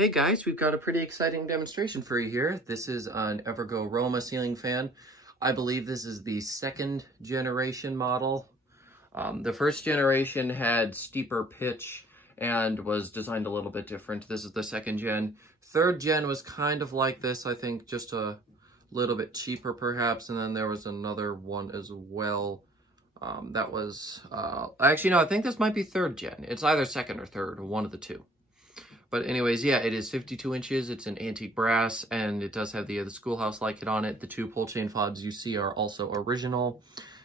Hey guys, we've got a pretty exciting demonstration for you here. This is an Evergo Roma ceiling fan. I believe this is the second generation model. The first generation had steeper pitch and was designed a little bit different. This is the second gen. Third gen was kind of like this, I think, just a little bit cheaper perhaps, and then there was another one as well. That was, actually no, I think this might be third gen. It's either second or third, one of the two. But anyways, yeah, it is 52 inches. It's an antique brass, and it does have the schoolhouse light kit on it. The two pull chain fobs you see are also original.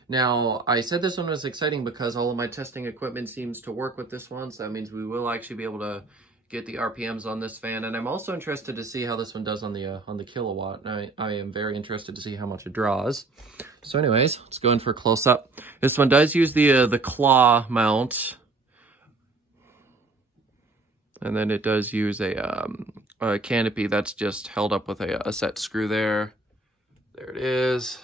Now, I said this one was exciting because all of my testing equipment seems to work with this one, so that means we will actually be able to get the RPMs on this fan. And I'm also interested to see how this one does on the kilowatt. I am very interested to see how much it draws. So anyways, let's go in for a close-up. This one does use the claw mount. And then it does use a canopy that's just held up with a set screw there. There it is.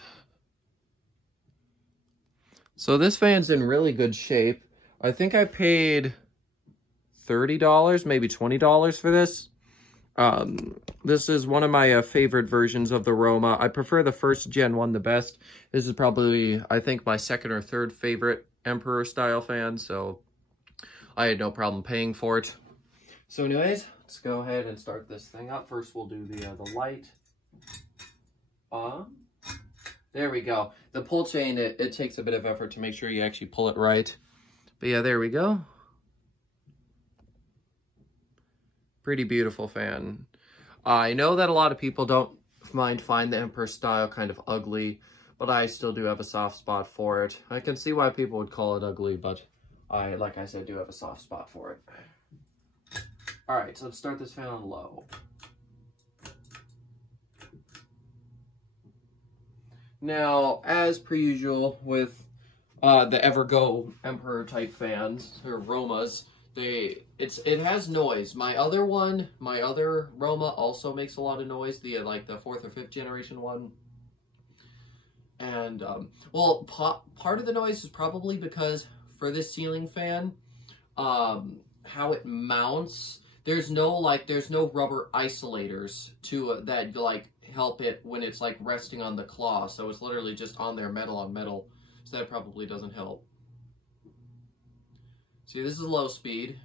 So this fan's in really good shape. I think I paid $30, maybe $20 for this. This is one of my favorite versions of the Roma. I prefer the first gen one the best. This is probably, I think, my second or third favorite Emperor style fan, so I had no problem paying for it. So anyways, let's go ahead and start this thing up. First, we'll do the light on. There we go. The pull chain, it takes a bit of effort to make sure you actually pull it right. But yeah, there we go. Pretty beautiful fan. I know that a lot of people don't find the Emperor style kind of ugly, but I still do have a soft spot for it. I can see why people would call it ugly, but I, like I said, do have a soft spot for it. All right, so let's start this fan on low. Now, as per usual with the Evergo Emperor type fans, or Romas, it has noise. My other Roma also makes a lot of noise, the fourth or fifth generation one. And, well, part of the noise is probably because for this ceiling fan, how it mounts, there's no rubber isolators to that help it when it's resting on the claw, so it's literally just on there metal on metal, so that probably doesn't help. See, this is low speed.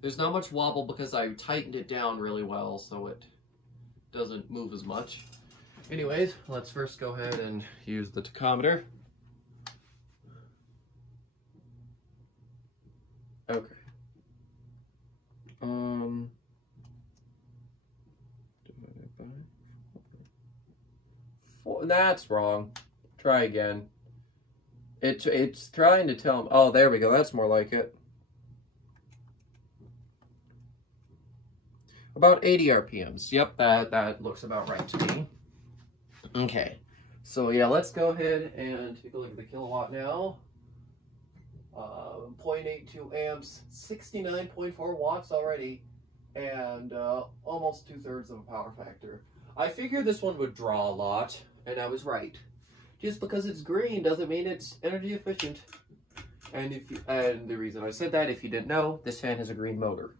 There's not much wobble because I tightened it down really well so it doesn't move as much. Anyways, let's first go ahead and use the tachometer. Okay. That's wrong. Try again. It's trying to tell me. Oh, there we go. That's more like it. About 80 RPMs. Yep, that looks about right to me. Okay. So yeah, let's go ahead and take a look at the kilowatt now. 0.82 amps, 69.4 watts already, and almost 2/3 of a power factor. I figured this one would draw a lot, and I was right. Just because it's green doesn't mean it's energy efficient. And the reason I said that, if you didn't know, this fan has a green motor.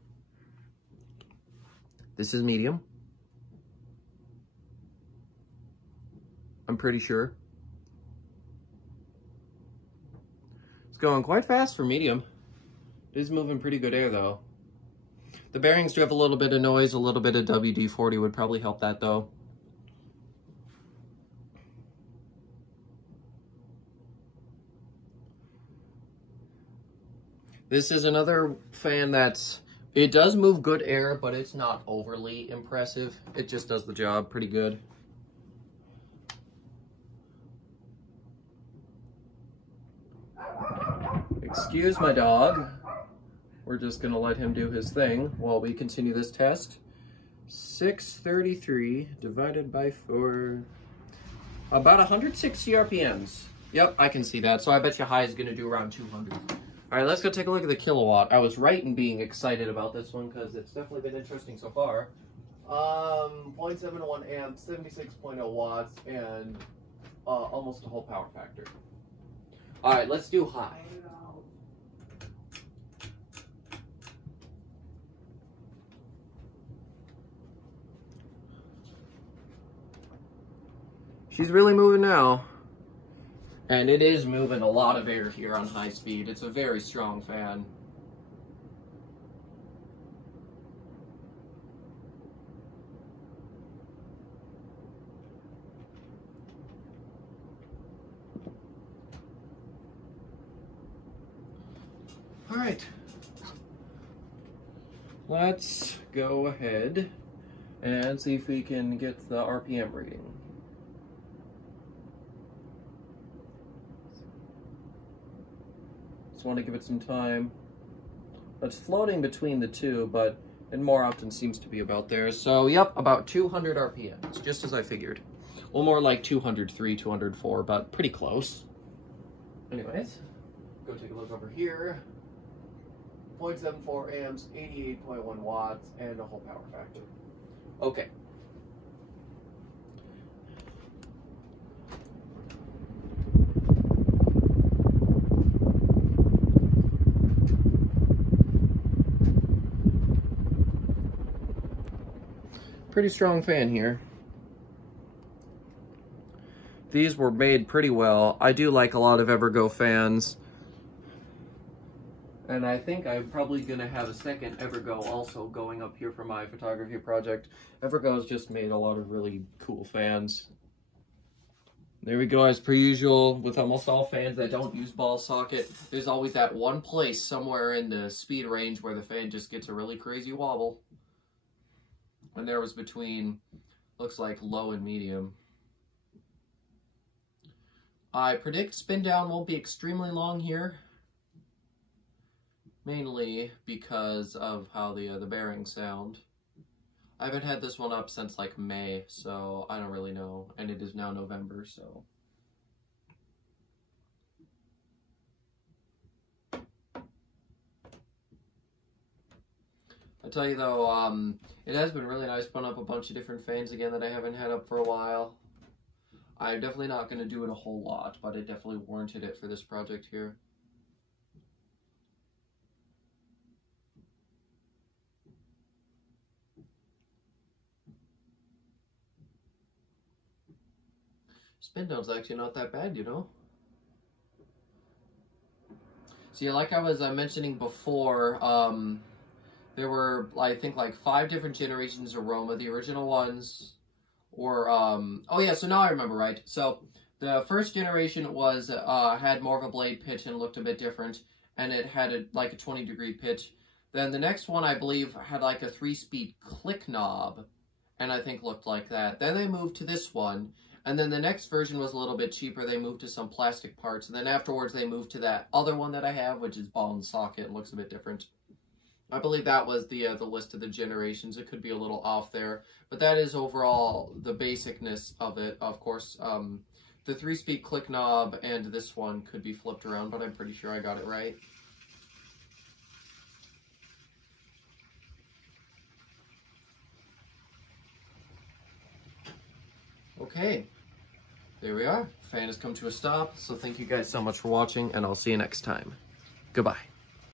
This is medium. I'm pretty sure. It's going quite fast for medium. It is moving pretty good air though. The bearings do have a little bit of noise, a little bit of WD-40 would probably help that though. This is another fan it does move good air, but it's not overly impressive. It just does the job pretty good. Excuse my dog. We're just gonna let him do his thing while we continue this test. 633 divided by 4. About 160 RPMs. Yep, I can see that. So I bet you high is gonna do around 200. All right, let's go take a look at the kilowatt. I was right in being excited about this one because it's definitely been interesting so far. 0.71 amps, 76.0 watts, and almost a whole power factor. All right, let's do high. She's really moving now. And it is moving a lot of air here on high speed. It's a very strong fan. All right, let's go ahead and see if we can get the RPM reading. Just want to give it some time. It's floating between the two, but it more often seems to be about there. So, yep, about 200 RPMs, just as I figured. Well, more like 203, 204, but pretty close. Anyways, go take a look over here. 0.74 amps, 88.1 watts, and a whole power factor. Okay. Pretty strong fan here. These were made pretty well. I do like a lot of Evergo fans. And I think I'm probably going to have a second Evergo also going up here for my photography project. Evergo's just made a lot of really cool fans. There we go, as per usual, with almost all fans that don't use ball socket, there's always that one place somewhere in the speed range where the fan just gets a really crazy wobble. And there was between, looks like low and medium. I predict Spindown won't be extremely long here. Mainly because of how the bearings sound. I haven't had this one up since like May, so I don't really know. And it is now November, so. I tell you though, it has been really nice putting up a bunch of different fans again that I haven't had up for a while. I'm definitely not going to do it a whole lot, but it definitely warranted it for this project here. Spindown's actually not that bad, you know? See, like I was mentioning before, there were, I think, like 5 different generations of Roma. The original ones were, oh yeah, so now I remember, right? So, the first generation was, had more of a blade pitch and looked a bit different, and it had like a 20-degree pitch. Then the next one, I believe, had like a 3-speed click knob, and I think looked like that. Then they moved to this one. And then the next version was a little bit cheaper. They moved to some plastic parts. And then afterwards, they moved to that other one that I have, which is ball and socket. It looks a bit different. I believe that was the list of the generations. It could be a little off there. But that is overall the basicness of it. Of course, the 3-speed click knob and this one could be flipped around, but I'm pretty sure I got it right. Okay. There we are. Fan has come to a stop, so thank you guys so much for watching, and I'll see you next time. Goodbye.